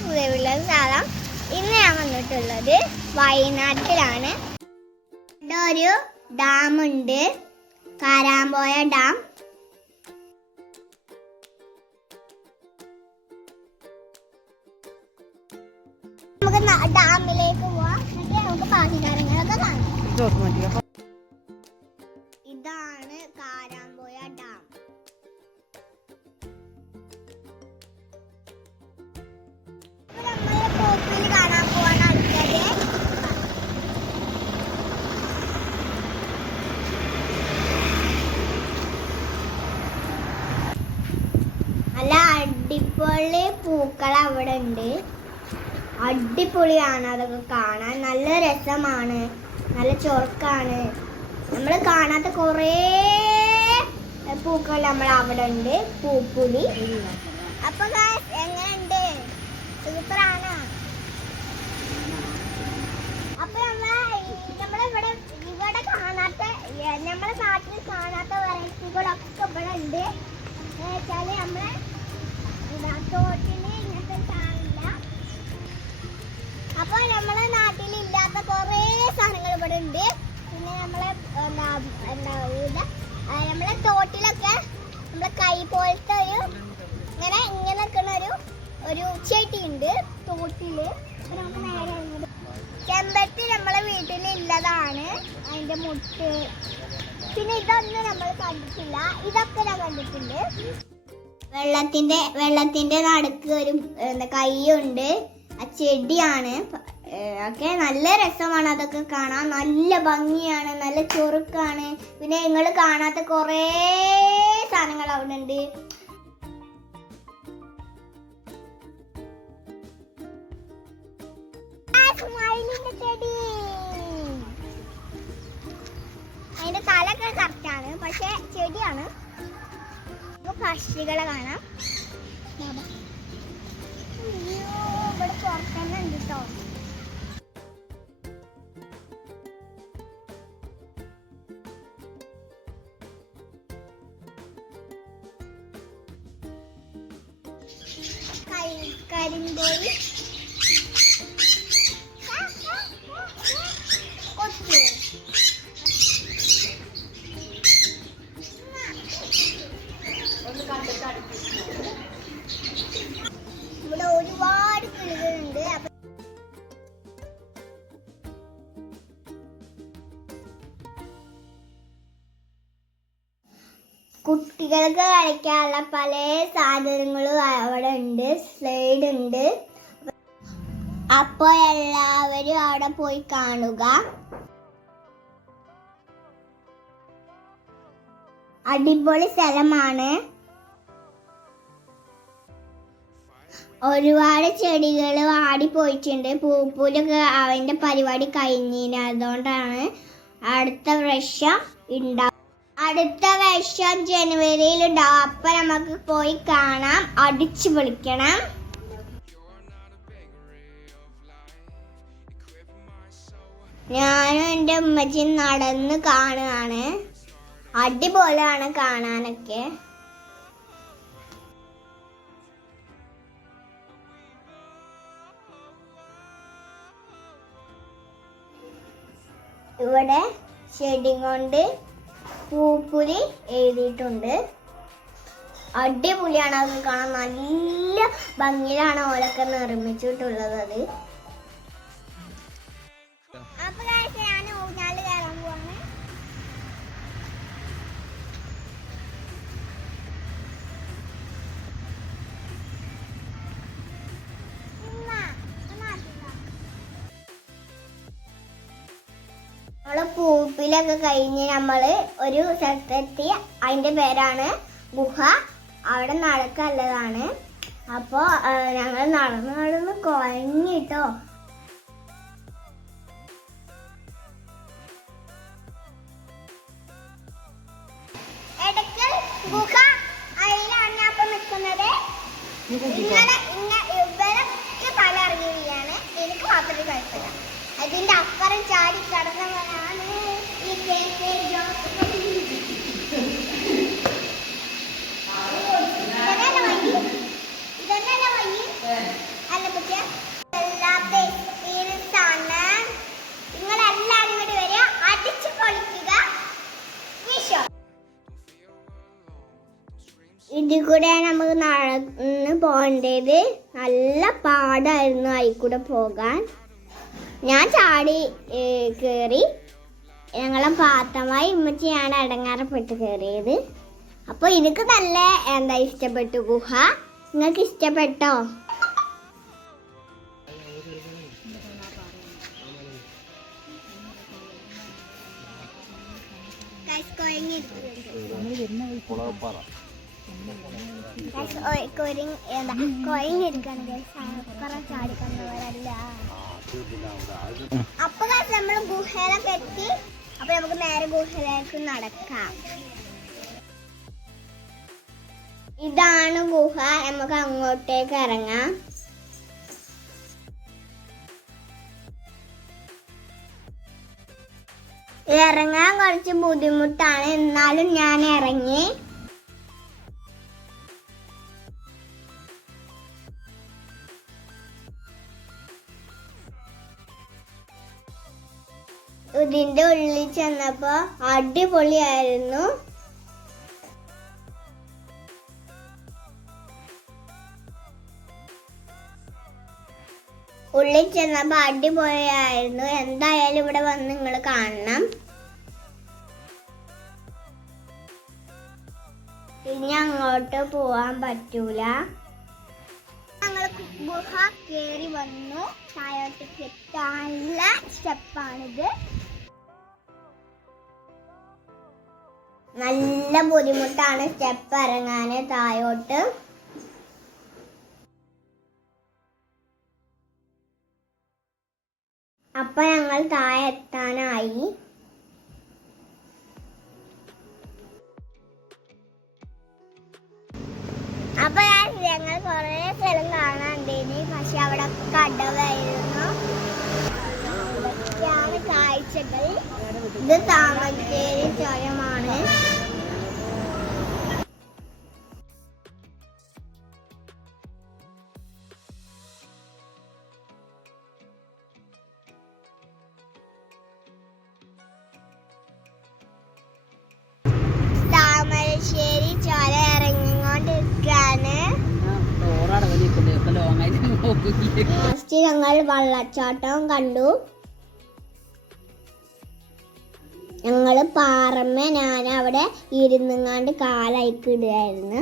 സുഖവില്ലാതെ സാധാ. ഇന്ന് ഞാൻ വന്നിട്ടുള്ളത് വയനാട്ടിലാണ്. ഇവിടെ ഒരു ഡാമുണ്ട്, കാരാമ്പോയ ഡാം. നമുക്ക് ഡാമിലേക്ക് പോവാം, എന്നിട്ട് നമുക്ക് ബാക്കി കാര്യങ്ങളൊക്കെ കാണാം. ഇതാണ് കാരാമ്പോയ ഡാം. കാണാൻ പോവാൻ അടുത്തത് നല്ല അടിപൊളി പൂക്കൾ അവിടെ ഉണ്ട്. അടിപൊളിയാണ് അതൊക്കെ കാണാൻ, നല്ല രസമാണ്, നല്ല ചൊറുക്കാണ്. നമ്മൾ കാണാത്ത കുറേ പൂക്കൾ നമ്മൾ അവിടെ ഉണ്ട്. പൂപ്പുലി. അപ്പൊ എങ്ങനെയുണ്ട്? സൂപ്പറാണ്. അപ്പൊ ഇവിടെ കാണാത്ത, നമ്മളെ നാട്ടിൽ കാണാത്ത വെറൈറ്റികളൊക്കെ ഇവിടെ ഉണ്ട്. വെച്ചാല് നമ്മളെ തോട്ടില് ഇങ്ങനത്തെ കാണില്ല. അപ്പൊ നമ്മളെ നാട്ടിൽ ഇല്ലാത്ത കുറേ സാധനങ്ങൾ ഇവിടെ ഉണ്ട്. പിന്നെ നമ്മളെ നമ്മളെ തോട്ടിലൊക്കെ നമ്മളെ കൈ പോലത്തെ ഇങ്ങനെ നിൽക്കുന്ന ഒരു ചെടി ഉണ്ട് തോട്ടില്. നമുക്ക് നേരെ ചെമ്പരത്തി നമ്മളെ വീട്ടിലുള്ളതാണ്, അതിന്റെ മുട്ട്. പിന്നെ ഇതൊന്നും നമ്മൾ കണ്ടിട്ടില്ല, ഇതൊക്കെ ഞാൻ കണ്ടിട്ടുണ്ട്. വെള്ളത്തിന്റെ നടുക്ക് ഒരു കൈയുണ്ട്, ആ ചെടിയാണ്. ഒക്കെ നല്ല രസമാണ് അതൊക്കെ കാണാൻ, നല്ല ഭംഗിയാണ്, നല്ല ചൊറുക്കാണ്. പിന്നെ നിങ്ങൾ കാണാത്ത കുറേ സാധനങ്ങൾ അവിടെ ഉണ്ട്. ചെടി അതിന്റെ തലൊക്കെ കറക്റ്റാണ്, പക്ഷെ ചെടിയാണ്. പക്ഷികളെ കാണാം. ഇവിടെ പുറത്തന്നെ ഉണ്ട് കേട്ടോ. കരിങ്കോഴി, ഇവിടെ ഒരുപാട് കിളികളുണ്ട്. കുട്ടികൾക്ക് കളിക്കാനുള്ള പല സാധനങ്ങളും അവിടെ ഉണ്ട്. സ്ലൈഡ് ഉണ്ട്. അപ്പോൾ എല്ലാവരും അവിടെ പോയി കാണുക. അടിപൊളി സ്ഥലമാണ്. ഒരുപാട് ചെടികൾ വാടിപ്പോയിട്ടുണ്ട്. പൂപ്പൂലൊക്കെ അവന്റെ പരിപാടി കഴിഞ്ഞിന്, അതുകൊണ്ടാണ്. അടുത്ത വർഷം ഉണ്ടാവും. അടുത്ത വർഷം ജനുവരിയിൽ ഉണ്ടാവും. അപ്പൊ നമുക്ക് പോയി കാണാം, അടിച്ചു പൊളിക്കണം. ഞാനും എൻ്റെ ഉമ്മച്ചി നടന്ന് കാണുകയാണ്. അടിപൊളിയാണ് കാണാനൊക്കെ. ഇവിടെ ചെടി കൊണ്ട് പൂപ്പുലി എഴുതിയിട്ടുണ്ട്. അടിപൊളിയാണ് അത് കാണാൻ, നല്ല ഭംഗിയിലാണ് ഓലൊക്കെ നിർമ്മിച്ചിട്ടുള്ളത്. അത് അപ്പൊ ഞാൻ ഊഞ്ഞാല് കയറാൻ പോവാണ്. നമ്മള് പൂപ്പിലൊക്കെ കഴിഞ്ഞ് നമ്മള് ഒരു സ്ഥലത്തെത്തി. അതിന്റെ പേരാണ് ഗുഹ. അവിടെ നടക്കല്ലതാണ്. അപ്പോ ഞങ്ങൾ നടന്ന് കുഴങ്ങിട്ടോ. എടക്കൽ ഗുഹ, അതിലാണ് ഞാൻ ഇപ്പൊ നിൽക്കുന്നത്. ഇവരൊക്കെ തല ഇറങ്ങിയാണ്, എനിക്ക് മാത്രമേ കുഴപ്പമില്ല. അതിന്റെ അപ്പുറം ചാടി കടന്നവരാണ് ഈ ഇതന്നെ വഴി അല്ല പറ്റിയ കൂടെ നമുക്ക് നടന്ന് പോകേണ്ടത്. നല്ല പാടായിരുന്നു അതിൽ പോകാൻ. ഞാൻ ചാടി കയറി. ഞങ്ങളെ പാത്തമായി ഉമ്മച്ചിയാണ് അടങ്ങാറപ്പെട്ട് കയറിയത്. അപ്പോൾ എനിക്ക് നല്ല ഇഷ്ടപ്പെട്ടു ഗുഹ. നിങ്ങൾക്ക് ഇഷ്ടപ്പെട്ടോ? അപ്പൊ നമ്മള് ഗുഹയിലൊക്കെ എത്തി. അപ്പൊ നമുക്ക് നേരെ ഗുഹയിലേക്ക് നടക്കാം. ഇതാണ് ഗുഹ. നമുക്ക് അങ്ങോട്ടേക്ക് ഇറങ്ങാം. ഇറങ്ങാൻ കുറച്ച് ബുദ്ധിമുട്ടാണ്, എന്നാലും ഞാൻ ഇറങ്ങി. ഇതിന്റെ ഉള്ളിൽ ചെന്നപ്പോ അടിപൊളിയായിരുന്നു. ഉള്ളിൽ ചെന്നപ്പോ അടിപൊളിയായിരുന്നു. എന്തായാലും ഇവിടെ വന്ന് നിങ്ങൾ കാണണം. ഇനി അങ്ങോട്ട് പോവാൻ പറ്റൂല. ഞങ്ങൾ ഗുഹ കേറി വന്നു. താഴോട്ടേക്ക് എത്താനുള്ള സ്റ്റെപ്പാണിത്. നല്ല ബുദ്ധിമുട്ടാണ് സ്റ്റെപ്പ് ഇറങ്ങാന് താഴോട്ട്. അപ്പൊ ഞങ്ങൾ താഴെ എത്താനായി. അപ്പൊ ഞങ്ങൾ കുറെ സ്ഥലം കാണാണ്ടേനി. പക്ഷെ അവിടെ കടവായിരുന്നു. ഇതൊക്കെയാണ് കാഴ്ചകൾ. ഇത് താമരശ്ശേരി ചുരമാണ്. താമരശ്ശേരി ചുരം ഇറങ്ങിക്കൊണ്ടിരിക്കാണ്. ലാസ്റ്റ് ഞങ്ങൾ വെള്ളച്ചാട്ടം കണ്ടു. ഞങ്ങള് പാറമ്മ ഞാൻ അവിടെ ഇരുന്നുങ്ങാണ്ട് കാലയിക്കിടുകയായിരുന്നു.